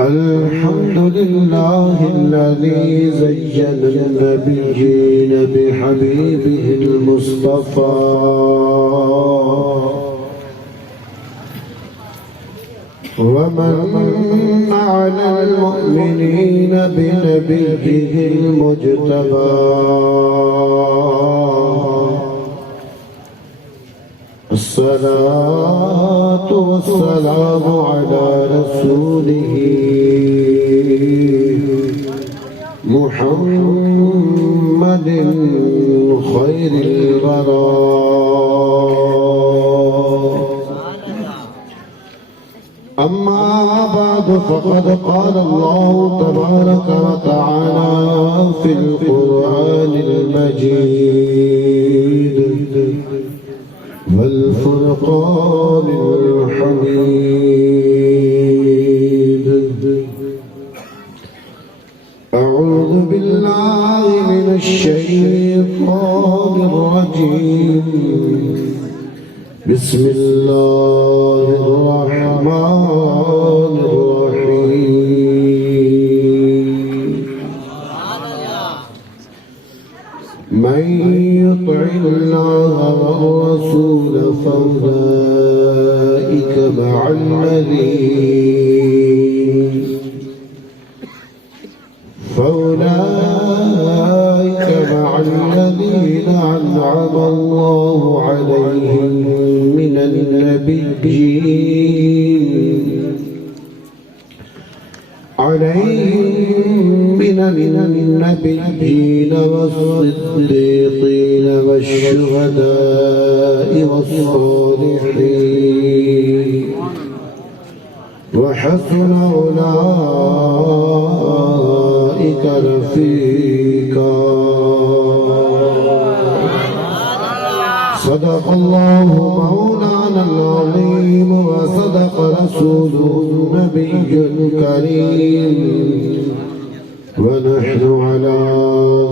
الحمد لله الذي زين النبيين بحبيبه المصطفى ومن على المؤمنين بنبيه المجتبى الصلاة والسلام على رسوله محمد خير الورى أما بعد فقد قال الله تبارك وتعالى في القرآن المجيد والفرقان الحميد أعوذ بالله من الشيطان الرجيم بسم الله الرحمن الرحيم من يطع الله والرسول فأولئك مع الذين أنعم الله عليهم من النبيين والصديقين والشهداء والصالحين وحسن أولئك رفيقا صدق الله مولانا العظيم وصدق رسوله النبي الكريم ونحن على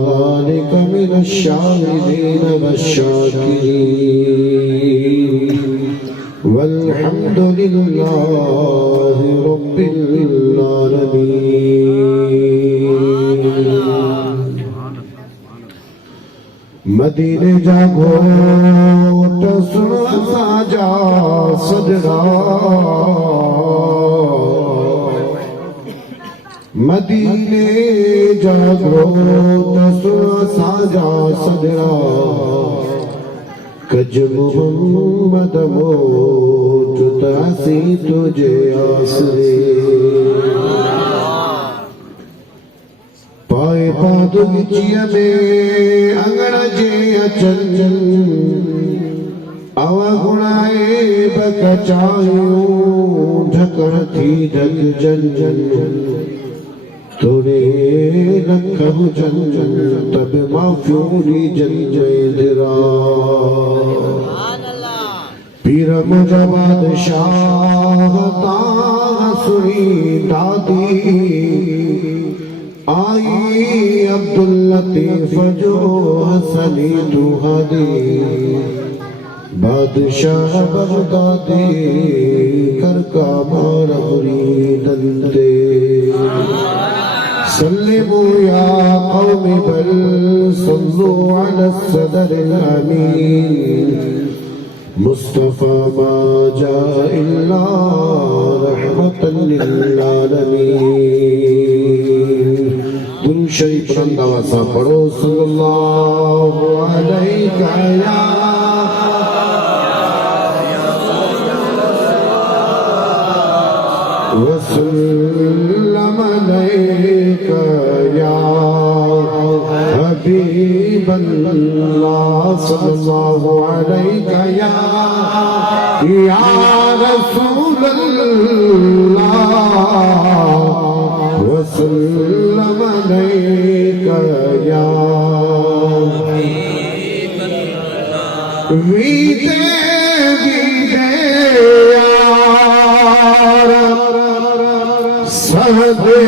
ذلك من الشاهدين والشاكرين والحمد لله رب العالمين مدینے جاگو تسن ساجا صدرا مدینے جاگو تسن ساجا صدرا کج محمد موت تاسی تجھے آسرے پائے پاد وچیا میں انگڑ جے اچن آوا گنائے بکچایوں ڈھکڑ تھی ڈھک جن توڑے نکھب جن تب معفوری جن جے درا پیر مجھا بادشاہ تاغ سنی دادی آئی عبداللطیف جو حسنی تو حدی بادشاہ بغدادی کرکا مار مریدنتے سلموا یا قوم بل صلوا علی الصدر الامین مصطفى ما جاء إلا رحمة للعالمين دل شریف بلند آواز سے پڑھو صلی اللہ علیہ وسلم علیک یا حبیب اللہ صلی اللہ علیہ یا رسول اللہ وسلم علیک یا حبیب اللہ ویدے یار سہدے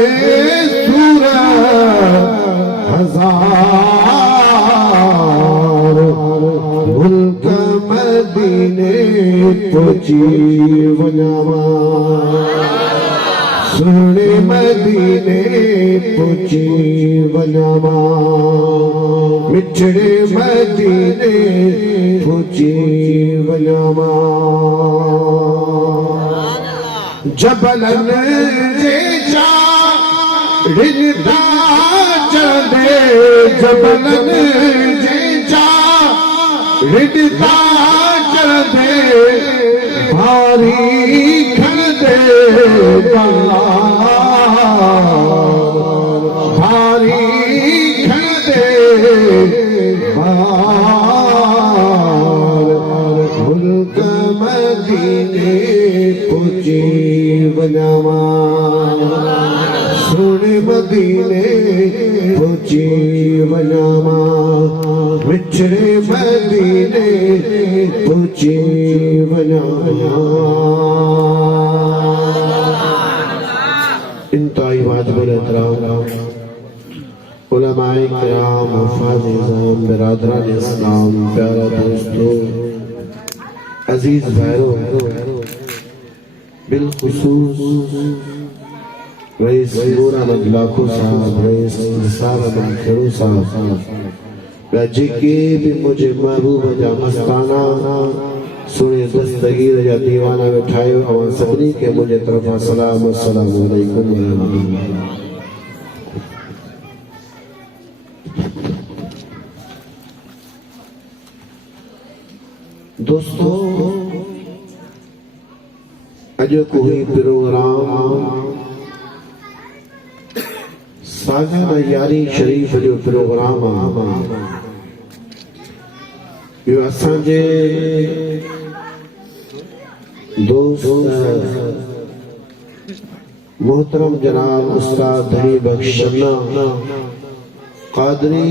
سورہ ہزار ملک مدینے پہنچی ونیاما सोने मदीने पहुंची वनामा मिठड़े मदीने पहुंची वनामा जबलन जे जा रिदा चढ़े जबलन जे जा रिदा चढ़े भारी खड़ दे भारी खड़ दे मुल्क मदीने पहुंची वनामा सोने मदीने पहुंची वनामा विछड़े मदीने पहुंची वनामा इंतहाई वाजिब एहतराम उलमाए किराम हफ़ाज़ निज़ाम बिरादरान इस्लाम प्यारा दोस्तों अजीज भाइयों बिलखुसूस रईस नूर अहमद लाखो साहब रईस निसार अहमद खेड़ू साहब जेके भी मुझे महबूब जा मस्ताना सुने दस्तगीर जा दीवाना वेठायो अवां सभिनी के मुझे तरफां सलाम अस्सलामु अलैकुम व रहमतुल्लाह। दोस्तों अॼु कोई प्रोग्राम सागाना यारी शरीफ जो प्रोग्राम यो असांजे दोस्त मोहतरम जनाब उस्ताद धनी बख्श चन्ना कादरी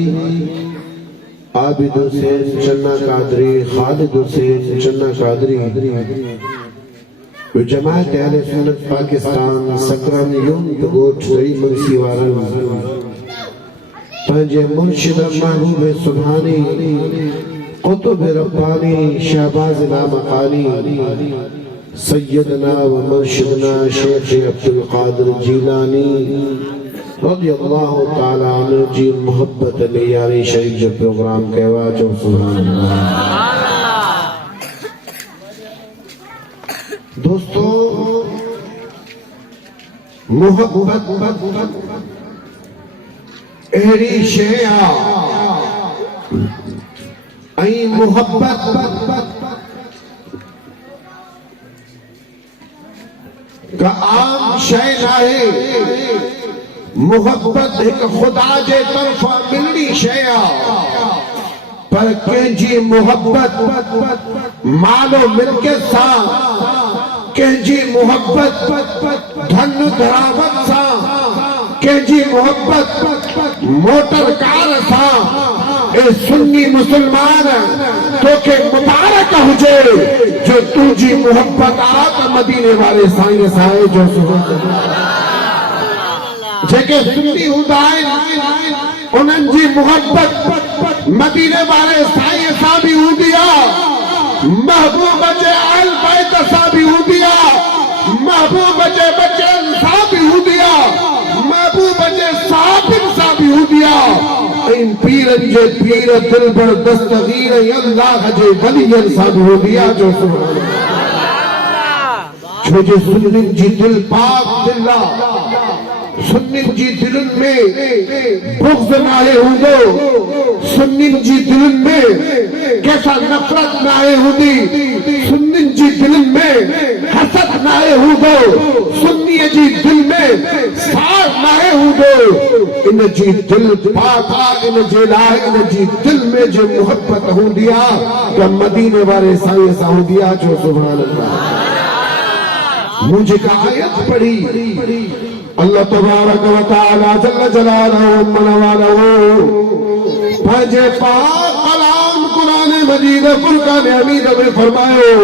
आबिद हुसैन चन्ना कादरी खालिद हुसैन चन्ना कादरी जमात अहले सुन्नत पाकिस्तान सकरान यूं गोठ रही मुंशी वारन पंहिंजे मुर्शिद महबूब सुभानी कुतुब रब्बानी शहबाज लामकानी सैयदना व मुर्शिदना शेख अब्दुल कादिर जीलानी रज़ियल्लाहु ताला अन्हु जी मोहब्बत में यारी शरीफ जो प्रोग्राम कहवा जो सुभान अल्लाह। दोस्तों मोहब्बत अहिड़ी शइ आहे मोहब्बत का आम शइ नाहे मोहब्बत एक खुदा जे तरफां मिलनी शइ आहे पर कंहिंजी मोहब्बत मालो मिल्कियत सां कंहिंजी मोहब्बत धन धरावत सां कंहिंजी मोहब्बत मोटर कार सां ए सुन्नी मुसलमान तोखे मुबारक हुजे जो तुंहिंजी मोहब्बत आहे त मदीने वारे साईं साहिब जो जेके सुन्नी हूंदा आहिनि उन्हनि जी मोहब्बत मदीने वारे साईं सां बि हूंदी आहे महबूब जे अहल बैत सां बि हूंदी आहे महबूब जे बचनि सां बि हूंदी आहे महबूब जे साहिबनि सां बि हूंदी आहे ऐं पीरनि जे पीर दिलबर दस्तगीर ऐं अल्लाह जे वलियनि सां बि हूंदी आहे जो सुभान अल्लाह। छो जो सुन्नियुनि जी दिल पाक दिल आहे सुन्नियुनि जी दिलनि में बुग़्ज़ नाहे हूंदो सुन्नियुनि जी दिलनि में कैसा नफ़रत नाहे हूंदी सुन्नियुनि जी दिलनि में हसद नाहे हूंदो सुन्नीअ जी दिल में सार नाहे हूंदो इन जी दिल पाक आहे इन जे लाइ इन जी दिल में जो मोहब्बत हूंदी आहे त मदीने वारे साईं सां हूंदी आहे जो सुभान अल्लाह। मूं जेका आयत पढ़ी अल्लाह तबारक व तआला जल्ल जलालहु मनवालहु पंहिंजे पाक कलाम कुरान मजीद फुरकान हमीद में फरमायो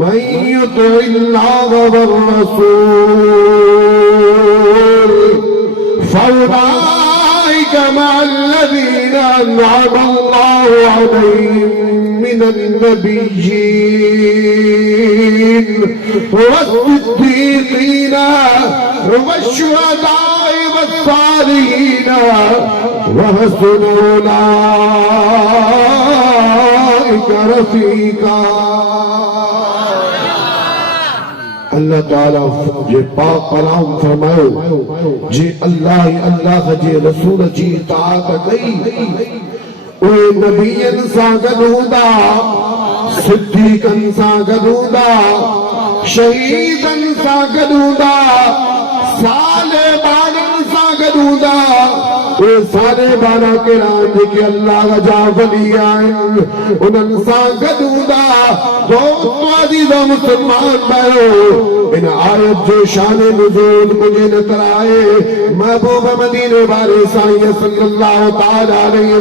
मन युतिल्लाह व रसूल फउलाइका मअल्लज़ीना अनअम अल्लाहु अलैहिम मिनन नबिय्यीन वस्सिद्दीक़ीन वश्शुहदाए वस्सालिहीन वहसुन उलाइका रफीका। अल्लाह ताला जे पाक कलाम फरमायो जे अल्लाह अल्लाह जे रसूल जी इताअत कई उहे नबियन सां गॾु हूंदा, सिद्दीक़न सां गॾु हूंदा, शहीदन सां गॾु हूंदा, साले बारन सां गॾु हूंदा। उहे साले बारा कहिड़ा जेके अल्लाह जा वली आहिनि उन्हनि सां गॾु हूंदा। दोस्त अज़ीज़ मुस्लमान भाइयो, इन आयत जो शान नुज़ूल मुझे नज़र आए महबूब मदीने वाले साईं सल्लल्लाहु तआला अलैहि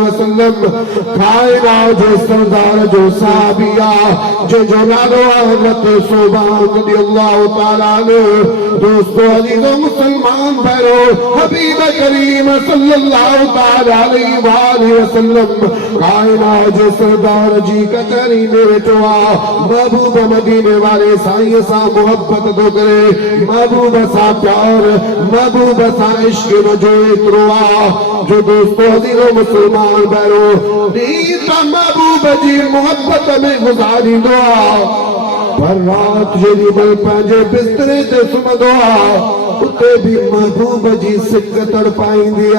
वसल्लम कायनात जे सरदार जो साहबिया जो नालो हज़रत सोबान रज़ियल्लाहु तआला अन्हु। दोस्तों अज़ीज़ मुस्लमान भाइयो, हबीब करीम सल्लल्लाहु तआला अलैहि वसल्लम कायनात जे सरदार जी कचहरी में वेठो आ। महबूब मदीने वाले साईं सां मोहब्बत तो करे, महबूब सां प्यार, महबूब सां इश्क जो एतिरो आ जो दोस्तों अज़ीज़ मुस्लमान भाइयो ॾींहुं त महबूब जी मोहब्बत में गुज़ारींदो आ, पर रात जेॾी महिल पंहिंजे बिस्तरे ते सुम्हंदो आ उते भी महबूब जी सिक तड़पाईंदी आ।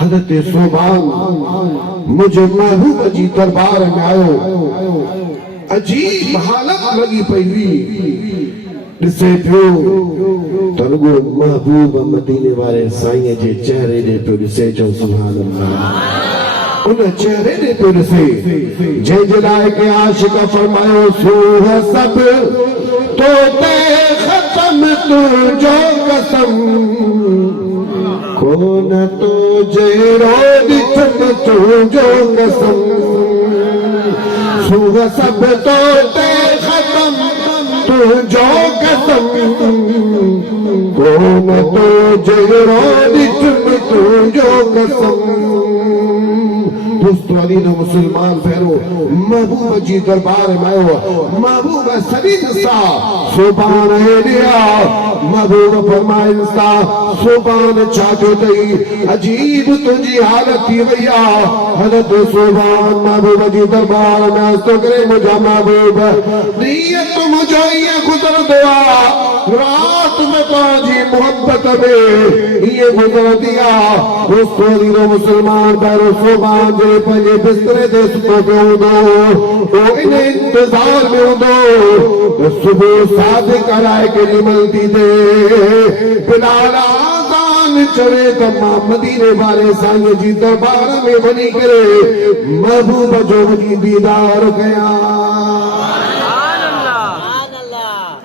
हज़रत सोबान मुझे महबूब जी दरबार में आयो, अजीब हालत लगी पई हुई। ॾिसे पियो त रुॻो महबूब मदीने वारे साईं जे चेहरे ॾे पियो ॾिसे। चओ सुभान अल्लाह। उन चेहरे ॾे पियो ॾिसे जंहिंजे लाइ के आशिक फरमायो सूह सब तो ते ख़त्म तुंहिंजो कसम कोन तो जहिड़ो ॾिठम तुंहिंजो कसम। सूह सब तो ते ख़त्म तुंहिंजो कसम कोन तो जहिड़ो ॾिठम तुंहिंजो कसम। दोस्तों अज़ीज़ मुस्लमान भेरो महबूब जी दरबार में आयो, महबूब सरीद सा सोबान हेॾिया। महबूब फरमाइनि सा सोबान छा थियो अथई, अजीब तुंहिंजी हालत थी वई आहे। हज़रत सोबान महबूब जी दरबार में अर्ज़ थो करे मुंहिंजा महबूब ॾींहुं मुंहिंजो ईअं गुज़रंदो आहे, रात में तव्हांजी मोहब्बत में ईअं गुज़रंदी आहे। दोस्तों अज़ीज़ मुस्लमान भेरो सोबान जे पंहिंजे बिस्तरे ते सुतो पियो हूंदो, पोइ इन इंतज़ार में हूंदो त सुबुह सादिक कराए केॾी महिल थी थिए बिलाल आज़ान चवे त मां मदीने वारे साईं जी दरबार में वञी करे महबूब जो वञी दीदार कयां।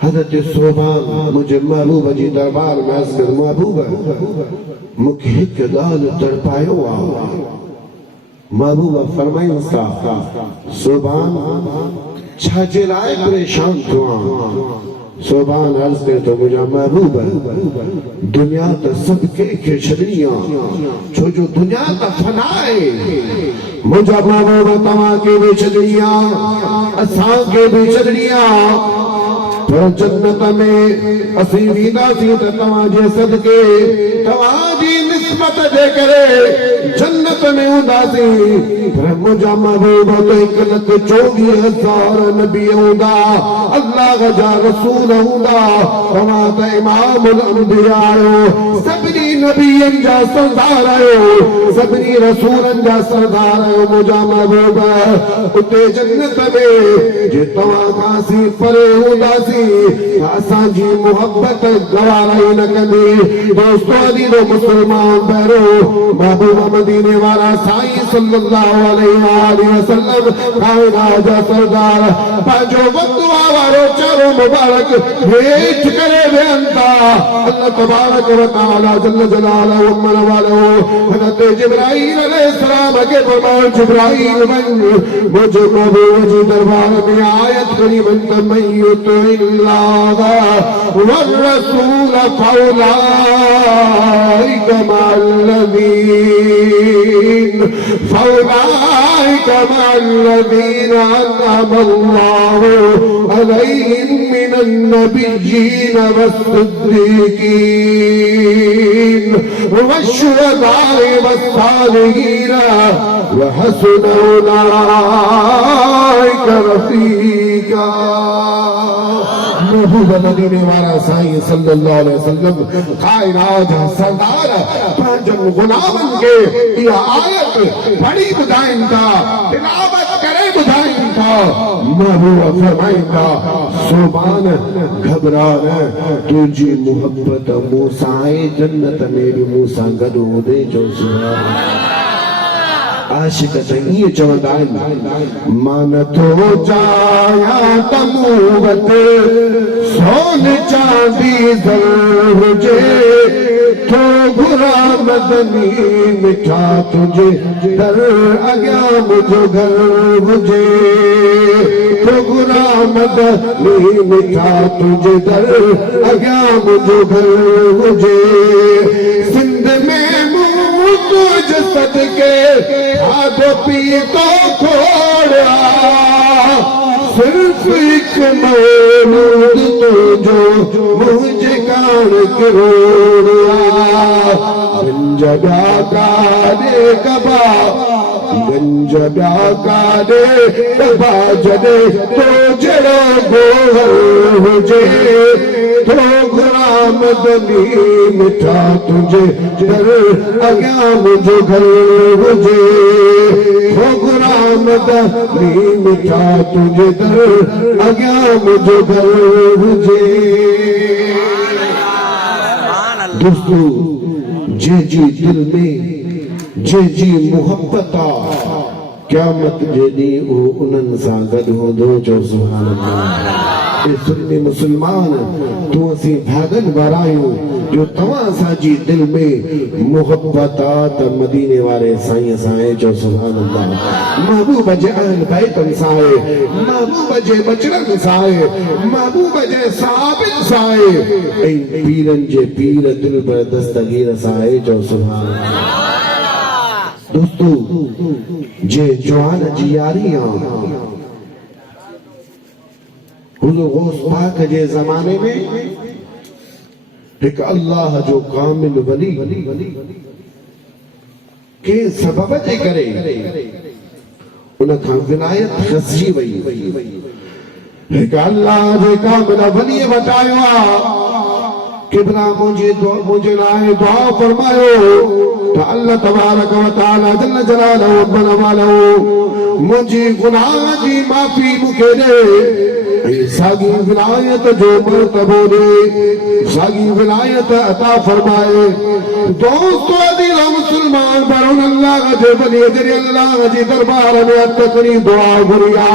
हज़रत सोबान मुंहिंजे महबूब जी दरबार में अर्ज़ कयो महबूब मूंखे हिकु ॻाल्हि तड़पायो आहे। महबूब फरमाइनि था सोबान छाजे लाइ परेशान थियो आहियां। सोबान अर्ज़ करे तो मुंहिंजा महबूब दुनिया त सभु कंहिंखे छॾणी आहे, छो जो दुनिया त फना आहे। मुंहिंजा महबूब तव्हांखे बि छॾणी आहे, असांखे बि छॾणी आहे, पर जन्नत में असीं वेंदासीं त तव्हांजे सदके तव्हांजी निस्बत जे करे जन्नत में हूंदासीं। पर मुंहिंजा महबूब त 1,24,000 नबी हूंदा, अल्लाह जा रसूल हूंदा, तव्हां त इमामुल अंबिया आहियो, सभिनी नबियनि जा सरदार आहियो, सभिनी रसूलनि जा सरदार आहियो। मुंहिंजा महबूब उते जन्नत में जे तव्हां खां असीं परे हूंदासीं असांजी मोहब्बत गवाराई न कंदी। दोस्तों अज़ीज़ मुस्लमान भेरो महबूब मदीने वारा साईं सल्लल्लाहु अलैहि वसल्लम कायनात जा सरदार पंहिंजो वक़्तु वारो चेहरो मुबारक हेठ करे वेहनि था। अल्लाह तबारक व तआला जल्ल जलालहु व मन वालहु हज़रत जिब्राईल अलैहिस्सलाम के फरमायो जिब्राईल वञ मुंहिंजे महबूब जी दरबार में आयत करी वञ त मय्यत इल्लाह والرسول فأولئك مع الذين فأولئك مع الذين أنعم الله عليهم من النبيين والصديقين والشهداء والصالحين وحسن أولئك رفيقا. महबूब मदीने वाला साईं सल्लल्लाहु अलैहि वसल्लम कायनात सरदार पंजन गुलामन के ये आयत बड़ी बुधाइन था, तिलावत करे बुधाइन था। महबूब फरमाइंदा सुभान घबरान तुझी मोहब्बत मूसाए जन्नत में भी मूसा गॾु दे जो सुभान आशिक ये चवंदा आहिनि मान थो चाहियां त मूं वटि सोन चांदी ज़र हुजे, थो घुरां मदनी मिठा तुंहिंजे दर अॻियां मुंहिंजो घर हुजे, थो घुरां मदनी मिठा तुंहिंजे दर अॻियां मुंहिंजो घर हुजे। सिंध में तुझ सदके खाधो पीतो खोड़ा, सिर्फ एक मौलूद तुझो मुझे कान किरोड़ा। गंज ब्या काॾे कबा गंज ब्या काॾे कबा जॾे तो जहिड़ो गोहर हुजे, तो घुरां मदनी मिठा तुंहिंजे दर अॻियां मुंहिंजो घर हुजे, तो घुरां मदनी मिठा तुंहिंजे दर अॻियां मुंहिंजो घर हुजे। दोस्तों जंहिंजी दिल में जंहिंजी मोहब्बत आहे क़यामत जे ॾींहुं उहो उन्हनि सां गॾु हूंदो। जो सुभान अल्लाह। सुन्नी मुसलमान तूं असीं भागन वारा आहियूं जो तव्हां असांजी दिल में मोहब्बत आहे त मदीने वारे साईं सां आहे। जो सुभान अल्लाह। महबूब जे अहल बैतन सां आहे, महबूब जे बचड़नि सां आहे, महबूब जे सहाबनि सां आहे ऐं पीरनि जे पीर दिलबर दस्तगीर सां आहे। जो सुभान अल्लाह। दोस्तों जे जवान जी यारी आहे हुज़ूर गौस पाक जे ज़माने में एक अल्लाह जो कामिल वली के सबब जे करे उन खां विलायत खसजी वई। एक अल्लाह जे कामिल वली वटायो आहे किबरा मुझे लाए दुआ फरमायो तो अल्लाह तबारक व तआला जल्ल जलालहु रब्बना वालहु मुझी गुनाह जी माफी मुखे दे, सागी विलायत जो मर्तबो दे, सागी विलायत अता फरमाए। दोस्तों अज़ीज़ मुसलमान बरन अल्लाह जे वली जरी अल्लाह जे दरबार में अतकरी दुआ घुरिया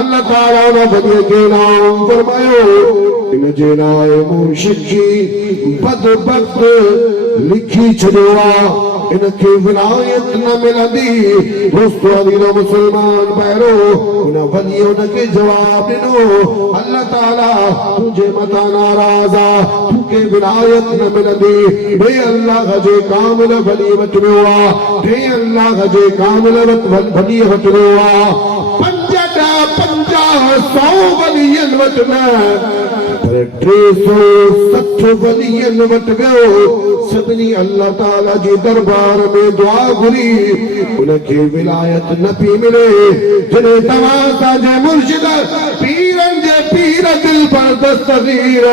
अल्लाह ताला उन वली के नाम फरमायो इन जे नाए मुर्शिद जी बदबख्त लिखी छॾियो आहे इनखे विलायत न मिलंदी। दोस्तों अज़ीज़ मुसलमान पहिरों उन वली उनखे जवाब ॾिनो अल्लाह ताला तुंहिंजे मथां नाराज़ आहे, तोखे विलायत न मिलंदी। ॿे अल्लाह जे कामिल वली वटि वियो आहे, टे अल्लाह जे कामिल वली वटि वियो आहे, 50-100 वलियनि वटि न पर 360 वलियनि वटि वियो। सभिनी अल्लाह ताला जे दरबार में दुआ घुरी उनखे विलायत न पई मिले। जॾहिं तव्हां असांजे मुर्शिद पीरनि जे पीर दिलबर दस्तगीर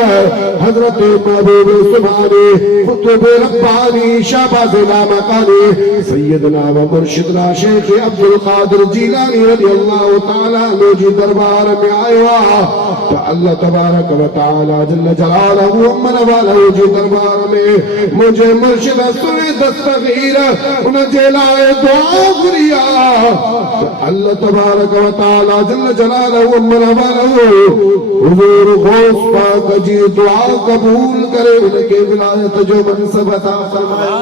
हज़रत महबूब सुभानी कुतुब रब्बानी शाहबाज़ लामकानी सैयदना व मुर्शिदना शेख अब्दुल कादिर जीलानी रज़ियल्लाहु ताला अन्हु जे दरबार में आयो आहे त अल्लाह तबारक व तआला जल्ल जलालहु अमन वालहु जे दरबार में मुझे मुर्शिद सुने दस्तगीर उन जे लाए दुआ घुरी आहे त अल्लाह तबारक व तआला जल्ल जलालहु अमन वालहु हुज़ूर गौस पाक जी दुआ कबूल करे उनके विलायत जो मनसब अता फरमाए।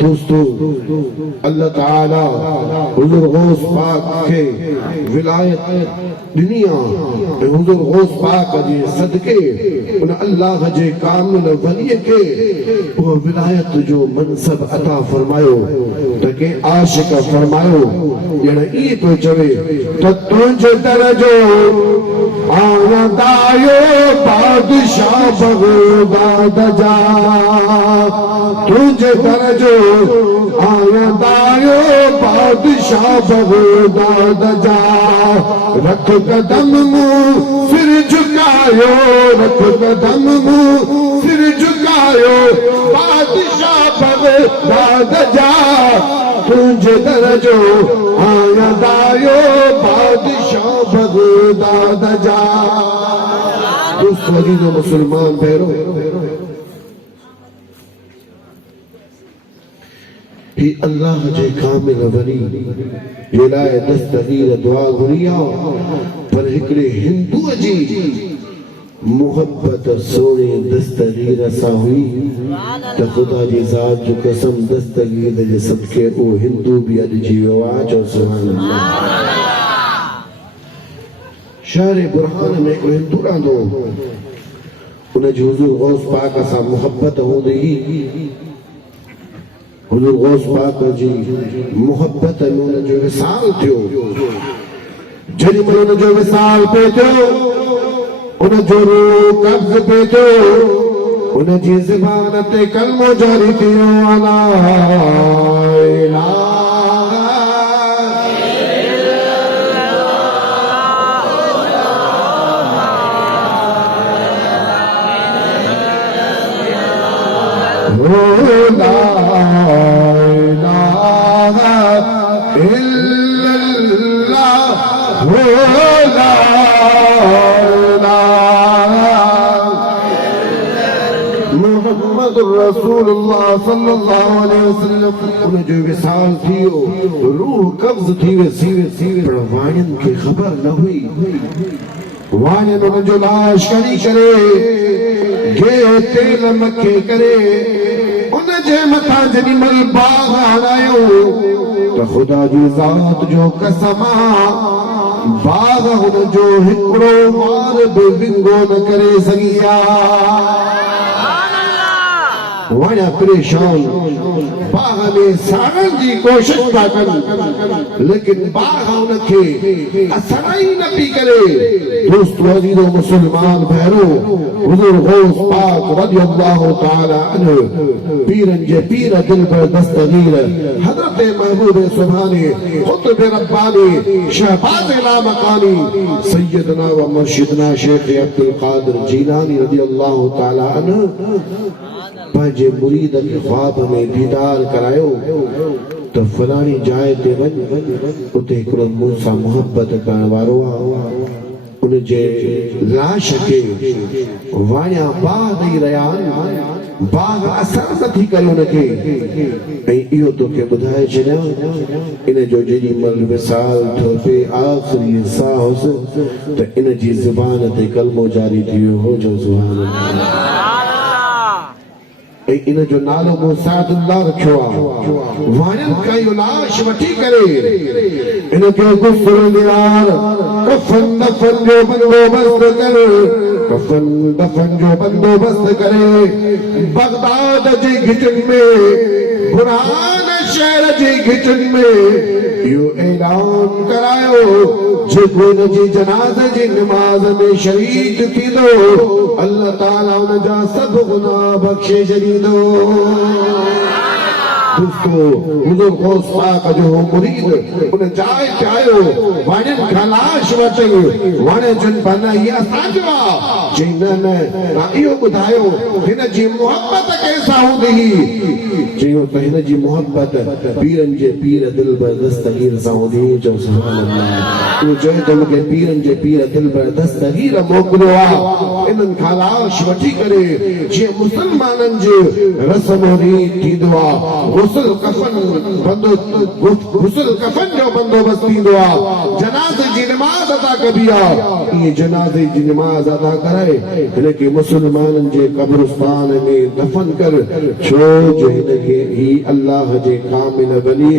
दोस्तों, अल्लाह ताला हुजूर गौस पाक के विलायत दुनिया हुजूर गौस पाक जे सदके उन अल्लाह जे कामिल वली के वो विलायत जो मनसब अता फरमायो तके आशिक फरमायो जण ई तो चवे तो तुझे दरजो आनंदायो बादशाह बगदाद जा तुझे दरजो आनंदायो बादशाह बगदाद जा रख कदम मुंह सिर झुकायो रख कदम मुंह सिर झुकायो बादशाह बगदाद जा तुझे दरजो आनंदायो बादशाह बगदाद जा। दोस्तों अजीजों मुसलमान भैरो ही अल्लाह जे कामिल वली जे लाइ दस्तगीर दुआ घुरिया पर हिकड़े हिंदू जी मोहब्बत सोने दस्तगीर सां हुई त खुदा जी ज़ात जो कसम दस्तगीर जे सदके वो हिंदू भी अॼु जी वियो आहे। चओ सुभान अल्लाह। शहर बुरहान में हिकिड़ो हिंदू रहंदो उन जी हुज़ूर गौस पाक सां मोहब्बत हूंदी हुई। हुज़ूर गौस पाक जी मोहब्बत में उन जो विसाल थियो। जॾहिं महिल उन जो विसाल पियो थियो उन जो रूह कब्ज़ पे थियो उन जी ज़बान ते कलमो जारी थियो अला इलाहा रसूलुल्लाह सल्लल्लाहु अलैहि वसल्लम उन जो विसाल थियो रूह कब्ज़ थी वे पर वाणियुनि खे ख़बर न हुई। वाणियुनि उन जो लाश खणी करे गे तेल मखे करे उन जे मथां जॾहिं महिल बाग़ हणायो त खुदा जी ज़ात जो कसम बाग़ हुन जो हिकिड़ो मार बि विंगो न करे सघी वणा परेशान बाग में साड़न की कोशिश था कनि लेकिन बाग उनखे असर ही न पई करे। दोस्तों अजीजो मुसलमान भैरो हुज़ूर गौस पाक रज़ियल्लाहु ताला अन्हु पीरन जे पीर दिलबर दस्तगीर हज़रत महबूब सुभाने खुतब रब्बानी शहबाज लामकानी सैयदना व मुर्शिदना शेख अब्दुल कादिर जीलानी रज़ियल्लाहु ताला अन्हु पंहिंजे मुरीद खे ख्वाब में दीदार करायो तो फलानी जाइ ते वञ उते हिकिड़ो मूं सां मोहब्बत करण वारो आहे। उन जे लाश खे वाणिया बाह ॾेई रहिया आहिनि बाग असर नथी करे उनखे ऐं इहो तोखे ॿुधाए छॾियां इन जो जेॾी महिल विसाल थियो पिए आख़िरी साह हुअसि त इन जी ज़ुबान ते कलमो जारी थी वियो हो। जो सुभान अल्लाह। इन जो नालो मुसादुल्लाह रखियो आहे। वाणियुनि खां इहो लाश वठी करे इन खे गुस्ल ॾियार कफन दफन जो बंदोबस्त कर कफन दफन जो बंदोबस्त करे बगदाद जी घिटिन में बुरहान शहर जी घिटिन में इहो ऐलान करायो जेको इन जी जनाज़े जी नमाज़ में शहीद थींदो अल्लाह ताला उन जा सब गुनाह बख्शे छॾींदो। दोस्तों हुज़ूर गौस पाक जो मुरीद उन जाइ ते आयो वाणियुनि खां लाश वठी वाणे जन बना इहा असांजो आहे चई न तव्हां इहो ॿुधायो हिन जी मोहब्बत कंहिंसां हूंदी हुई चयो त हिन जी मोहब्बत पीरनि जे पीर दिलबर दस्तगीर सां हूंदी हुई। चओ सुभान अल्लाह। उहो चए त मूंखे पीरनि जे पीर दिलबर दस्तगीर मोकिलियो आहे इन्हनि खां लाश वठी करे जीअं मुसलमाननि जे रस्म रीत थींदो आहे गुस्ल कफन जो बंदोबस्त थींदो आहे जनाज़े जी नमाज़ अदा कबी आहे इहे जनाज़े जी नमाज़ अदा कराए हिनखे मुस्लमाननि जे कब्रिस्तान में दफन कर छो जो हिनखे ही अल्लाह जे कामिल वली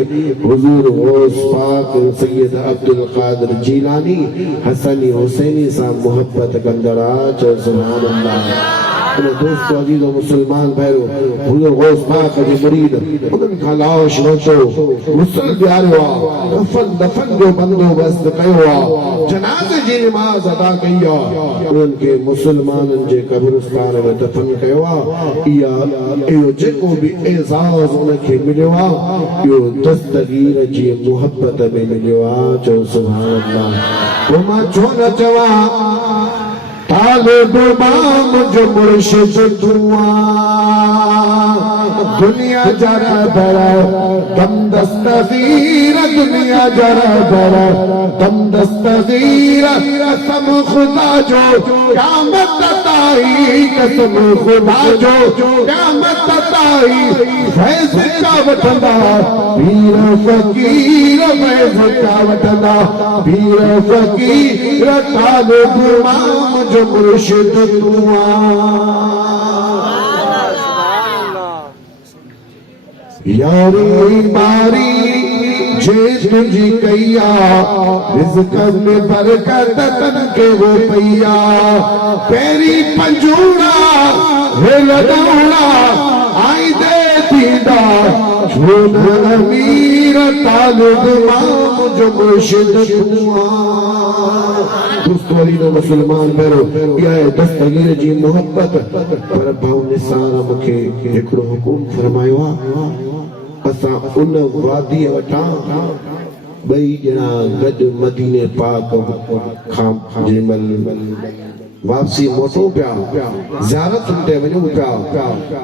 हुजूर गौस पाक सैयद अब्दुल कादिर जीलानी हसनी हुसैनी सां मोहब्बत कंदड़ा चओ सुभान अल्लाह दोस्त अजीज मुसलमान भाइयों हुजूर गौस पाक जे मुरीद उन्हनि खां लाश वठो गुस्ल ॾियारियो आहे दफन जो बंदोबस्त कयो आहे जनाज़े जी नमाज़ अदा कई आहे उन्हनि खे मुसलमाननि जे कब्रिस्तान में दफन कयो आहे इहो जेको बि एज़ाज़ उनखे मिलियो आहे इहो दस्तगीर जी मोहब्बत में मिलियो आहे चओ सुभान अल्लाह पोइ मां छो न चवां तालिब माम जो मुर्शिद दुआ दुनिया जरा बड़ा दम दस्तगीर दुनिया जरा बड़ा दम दस्तगीर कसम खुदा जो क़यामत ताई कसम खुदा जो क़यामत ताई फैज़ का वठंदा पीर फकीर फैज़ का वठंदा पीर फकीर तालिब माम जो मुर्शिद दुआ यारी बारी जे तुझी कैया रिज़्क़ में बरकत तन के वो पैया पेरी पंजूड़ा हे लड़ौड़ा आई दे दीदा छून अमीर तालिब माम जो मुर्शिद दुआ मुसलमान भैरो इहा दस्तगीर जी मोहब्बत पर भाउ निसार मूंखे हिकिड़ो हुकुम फरमायो आहे असां उन वादी वटां ॿई ॼणा गॾु मदीने पाक खां जेमल वापसी मोटूं पिया ज़ियारतुनि ते वञूं पिया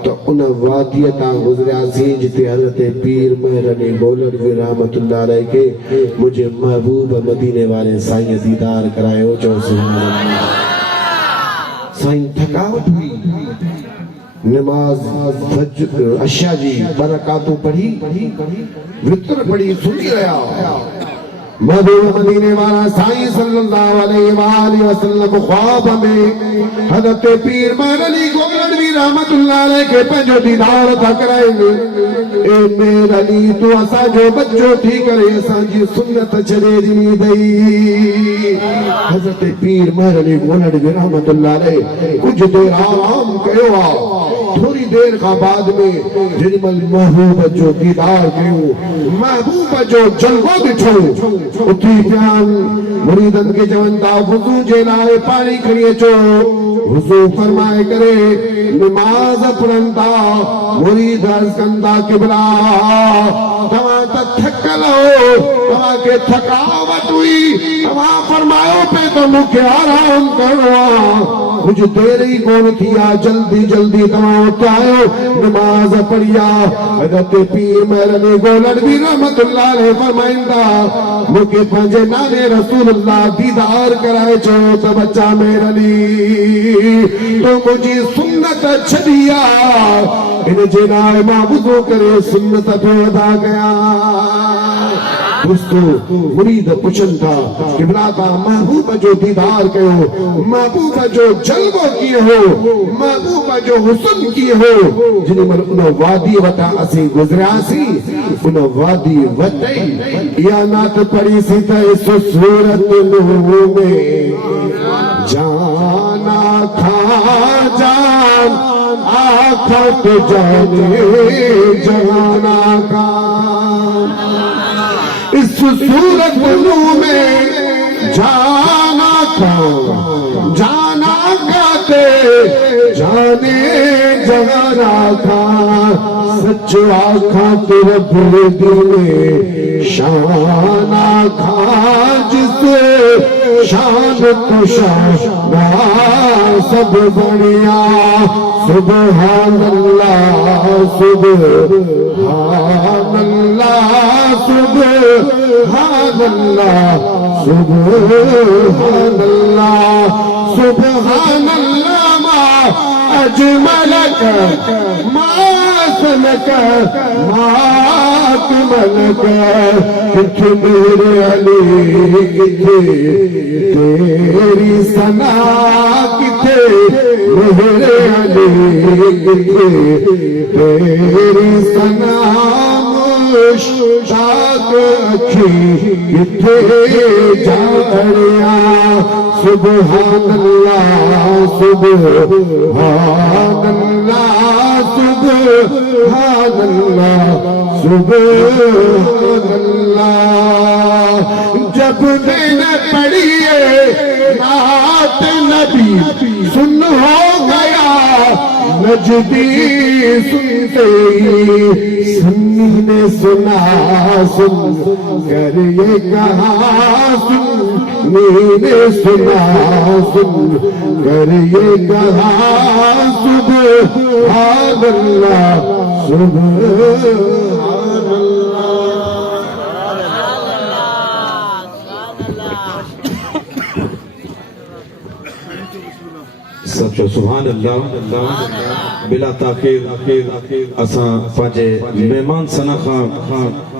त उन वादीअ तां गुज़रियासीं जिते हज़रत पीर महर अली गौलवी रहमतुल्लाह अलैह खे मुंहिंजे महबूब मदीने वारे साईं दीदार करायो चओ सुभान अल्लाह साईं थकावट हुई नमाज फज्र अशा जी बरकातूं पढ़ी वितर पढ़ी सुनी रहा महबूब मदीने वाला साईं सल्लल्लाहु अलैहि वसल्लम ख्वाब में हज़रत पीर महर अली गौलवी रहमतुल्लाह अलैह के पंहिंजो दीदार था कराइनि ए मेर अली तू असांजो बच्चो थी करे असांजी सुन्नत छॾे ॾिनी अथई हज़रत पीर महर अली गौलवी रहमतुल्लाह अलैह कुछ देर आराम कयो आहे थोड़ी देर का बाद में जिनमल महबूब जो दीदार कयो महबूब जो जलवो ॾिठो उथी प्यान मुरीदन के चवनि था वुज़ू जे लाइ पाणी खणी अचो वुज़ू फरमाए करे नमाज़ पढ़नि था मुरीद अर्ज़ कनि था क़िबला तव्हां त थकल हो तव्हांखे थकावट हुई तव्हां फरमायो पिए त मूंखे आराम करिणो आहे कुछ देर ही कोन थी आहे जल्दी जल्दी तव्हां उथायो नमाज़ पढ़ी आहे हज़रत पीर महर अली गौलवी रहमतुल्लाह अलैह फरमाइनि था मूंखे पंहिंजे नाले रसूलुल्लाह दीदार कराए चयो त बच्चा महर अली तो मुंहिंजी सुन्नत छॾी आहे इन जे लाइ मां वुज़ू करे सुन्नत पियो अदा कयां दोस्तों मुरीद पुछनि था क़िबला तां महबूब जो दीदार कयो महबूब जो जलवो कीअं हो महबूब जो हुस्न कीअं हो जेॾीमहिल उन वादी वटां असीं गुज़रियासीं उन वादी वटि इहा नात पढ़ीसीं त इस सूरत में जाना खा जान आखा तो जाने जहाना का इस सूरत में जाना था जाना गाते जाने जहाना था सच आखा तो दिले शाना खा जिसे शान तो शान सब बढ़िया सुबहान अल्लाह सुबहान अल्लाह सुबहान अल्लाह सुबहान अल्लाह सुबहान अल्लाह मा अजमलक मा सनक मात मलक किथे मेरे अली किथे तेरी सना किथे मेरे अली किथे तेरी सना मुश्ताक अखी किथे जाड़िया सुबहान अल्लाह सुबहान अल्लाह सुबहान अल्लाह सुबहान अल्लाह। जब मैंने पढ़ी है नात नबी सुन हो गया नजदी सुनते ही सुन्नी ने सुना सुन कर ये कहा सुन्नी ने सुना सुन कर ये कहा सुबहान अल्लाह सुबहान अल्लाह। सचो सुभान अल्लाह। बिला ताखीर असां पंहिंजे महिमान सना खां